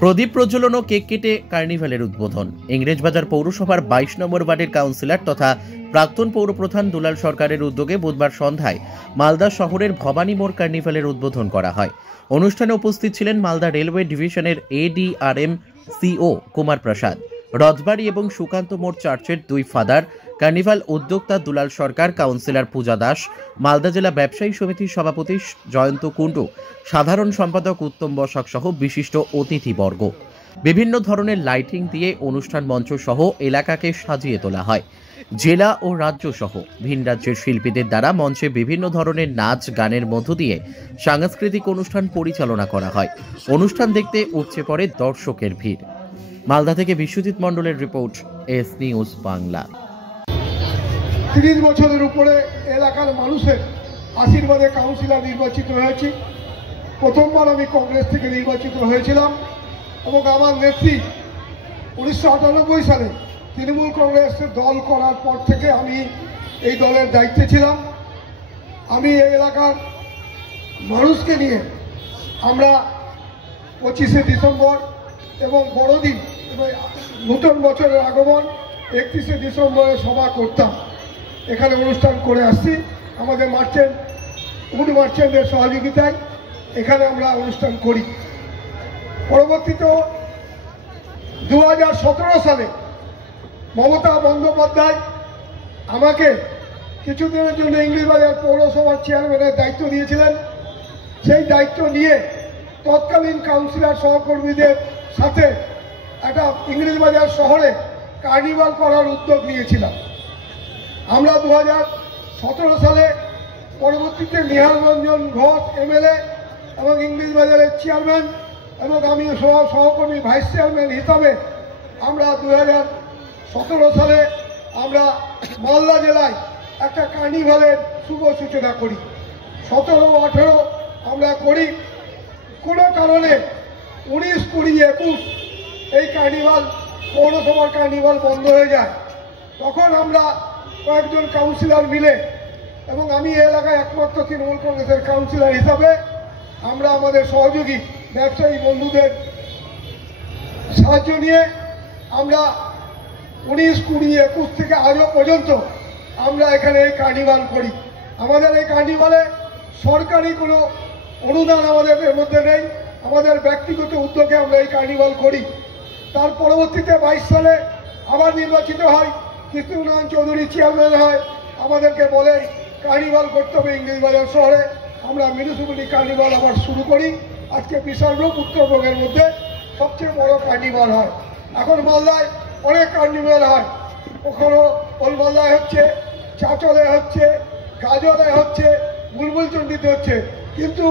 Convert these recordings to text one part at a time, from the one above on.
প্রদীপ প্রজ্বলন ও cake কেটে কার্নিভালের উদ্বোধন। ইংরেজবাজার পৌরসভার 22 নম্বর ওয়ার্ডের কাউন্সিলর তথা প্রাক্তন পৌরপ্রধান দুলাল সরকারের উদ্যোগে বুধবার সন্ধ্যায় মালদা শহরের ভবানী মোড় কার্নিভালের উদ্বোধন করা হয়। অনুষ্ঠানে উপস্থিত ছিলেন মালদা রেলওয়ে ডিভিশনের এডিআরএম সিও কুমার প্রসাদ, রথবাড়ি এবং সুকান্ত মোড় চার্চের দুই ফাদার, কার্নিভাল উদ্যোক্তা দুলাল সরকার, কাউন্সিলর পূজা দাস, মালদা জেলা ব্যবসায়ী সমিতির সভাপতি জয়ন্ত কুণ্ডু, সাধারণ সম্পাদক উত্তম বসাক সহ বিশিষ্ট অতিথিবর্গ। বিভিন্ন ধরনের লাইটিং দিয়ে অনুষ্ঠান মঞ্চ সহ এলাকাকে সাজিয়ে তোলা হয়। জেলা ও রাজ্য সহ ভিন রাজ্যের শিল্পীদের দ্বারা মঞ্চে বিভিন্ন ধরনের নাচ গানের মধ্য দিয়ে সাংস্কৃতিক অনুষ্ঠান পরিচালনা করা হয়। অনুষ্ঠান দেখতে উপচে পড়ে দর্শকের ভিড়। মালদা থেকে বিশ্বজিৎ মণ্ডলের রিপোর্ট, এস নিউজ বাংলা। 30 বছরের উপরে এলাকার মানুষের আশীর্বাদে কাউন্সিলর নির্বাচিত হয়েছি। প্রথমবার আমি কংগ্রেস থেকে নির্বাচিত হয়েছিলাম এবং আমার নেত্রী 1998 সালে তৃণমূল কংগ্রেসের দল করার পর থেকে আমি এই দলের দায়িত্বে ছিলাম। আমি এই এলাকার মানুষকে নিয়ে আমরা 25শে ডিসেম্বর এবং বড়দিন এবং নতুন বছরের আগমন 31শে ডিসেম্বরে সভা করতাম। এখানে অনুষ্ঠান করে আসছি আমাদের উড মার্চেন্টের সহযোগিতায় এখানে আমরা অনুষ্ঠান করি। পরবর্তীতে 2017 সালে মমতা বন্দ্যোপাধ্যায় আমাকে কিছুদিনের জন্য ইংরেজবাজার পৌরসভার চেয়ারম্যানের দায়িত্ব দিয়েছিলেন। সেই দায়িত্ব নিয়ে তৎকালীন কাউন্সিলর সহকর্মীদের সাথে একটা ইংরেজবাজার শহরে কার্নিভাল করার উদ্যোগ নিয়েছিলাম। আমরা 2017 সালে পরবর্তীতে নিহাল রঞ্জন ঘোষ এমএলএ এবং ইংরেজবাজারের চেয়ারম্যান এবং আমি সহকর্মী ভাইস চেয়ারম্যান হিসাবে আমরা 2017 সালে আমরা মালদা জেলায় একটা কার্নিভালের শুভ সূচনা করি। 17-18 আমরা করি। কোনো কারণে 19, 20, 21 এই কার্নিভাল পৌরসভার কার্নিভাল বন্ধ হয়ে যায়। তখন আমরা কয়েকজন কাউন্সিলর মিলে এবং আমি এই এলাকায় একমাত্র তৃণমূল কংগ্রেসের কাউন্সিলর হিসাবে আমরা আমাদের সহযোগী ব্যবসায়ী বন্ধুদের সাহায্য নিয়ে আমরা 19, 20, 21 থেকে আজও পর্যন্ত আমরা এখানে এই কার্নিভাল করি। আমাদের এই কার্নিভালে সরকারি কোনো অনুদান আমাদের এর মধ্যে নেই, আমাদের ব্যক্তিগত উদ্যোগে আমরা এই কার্নিভাল করি। তার পরবর্তীতে 22 সালে আবার নির্বাচিত হয়, কৃষ্ণনারায়ণ চৌধুরী চেয়ারম্যান হয়, আমাদেরকে বলে কার্নিভাল করতে হবে ইংরেজবাজার শহরে। আমরা মিউনিসিপ্যালিটি কার্নিভাল আবার শুরু করি। আজকে বিশাল রূপ উত্তরবঙ্গের মধ্যে সবচেয়ে বড় কার্নিভাল হয়। এখন মালদায় অনেক কার্নিভাল হয়, ওখানে ওলমালদায় হচ্ছে, চাঁচলে হচ্ছে, গাজরে হচ্ছে, বুলবুলচন্ডিতে হচ্ছে, কিন্তু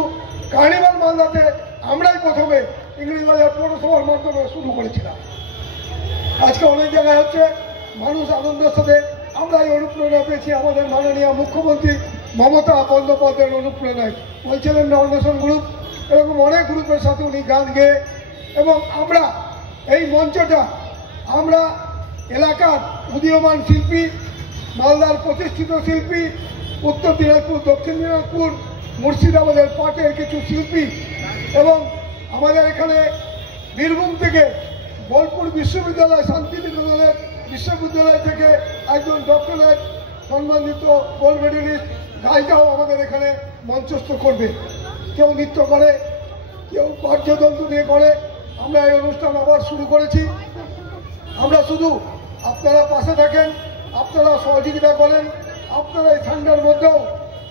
কার্নিভাল মালদাতে আমরাই প্রথমে ইংরেজবাজার পৌরসভার মাধ্যমে শুরু করেছিলাম। আজকে অনেক জায়গায় হচ্ছে, মানুষ আনন্দের সাথে আমরা এই অনুপ্রেরণা পেয়েছি আমাদের মাননীয় মুখ্যমন্ত্রী মমতা বন্দ্যোপাধ্যায়ের অনুপ্রেরণায়। বলছিলেন নর্নেশন গ্রুপ, এরকম অনেক গ্রুপের সাথে উনি গান গেয়ে এবং আমরা এই মঞ্চটা আমরা এলাকার উদীয়মান শিল্পী, মালদার প্রতিষ্ঠিত শিল্পী, উত্তর দিনাজপুর, দক্ষিণ দিনাজপুর, মুর্শিদাবাদের পাটের কিছু শিল্পী এবং আমাদের এখানে বীরভূম থেকে বোলপুর বিশ্ববিদ্যালয়, শান্তিনিকেতনের বিশ্ববিদ্যালয় থেকে একজন ডক্টরেট সম্মানিত গোল্ড মেডেলিস্ট গায়িকাও আমাদের এখানে মঞ্চস্থ করবে। কেউ নৃত্য করে, কেউ বাদ্যযন্ত্র নিয়ে করে। আমরা এই অনুষ্ঠান আবার শুরু করেছি। আমরা শুধু আপনারা পাশে থাকেন, আপনারা সহযোগিতা করেন, আপনারা এই ঠান্ডার মধ্যেও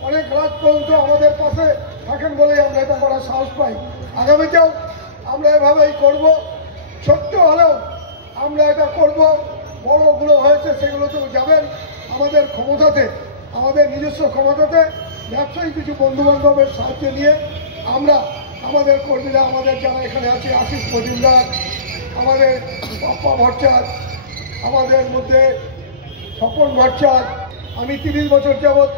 অনেক রাত পর্যন্ত আমাদের পাশে থাকেন বলেই আমরা এটা করার সাহস পাই। আগামীতেও আমরা এভাবেই করব। ছোট্ট হলেও আমরা এটা করব। বড়গুলো হয়েছে সেগুলোতেও যাবেন। আমাদের ক্ষমতাতে, আমাদের নিজস্ব ক্ষমতাতে ব্যবসায়ী কিছু বন্ধুবান্ধবের সাহায্য নিয়ে আমরা আমাদের কর্মীরা, আমাদের যারা এখানে আছে, আশিস মজুমদার, আমাদের পাপ্পা ভট্টাচার্য, আমাদের মধ্যে স্বপন ভট্টাচার্য, আমি 30 বছর যাবৎ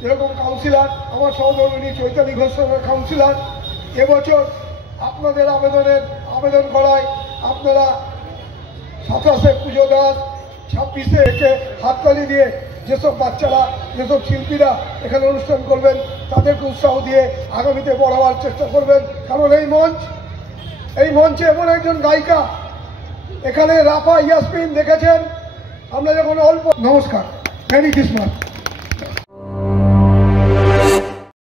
যেরকম কাউন্সিলর, আমার সহধর্মিনী চৈতালি ঘোষ কাউন্সিলর। এবছর আপনাদের আবেদন করায় আপনারা 27শে পুজো দাস, 26শে একে হাততালি দিয়ে যেসব বাচ্চারা, যেসব শিল্পীরা এখানে অনুষ্ঠান করবেন তাদেরকে উৎসাহ দিয়ে আগামীতে বড় হওয়ার চেষ্টা করবেন। কারণ এই মঞ্চ এই মঞ্চে এমন একজন গায়িকা, এখানে রাফা ইয়াসমিন দেখেছেন আমরা যখন অল্প। নমস্কার, মেরি ক্রিসমাস।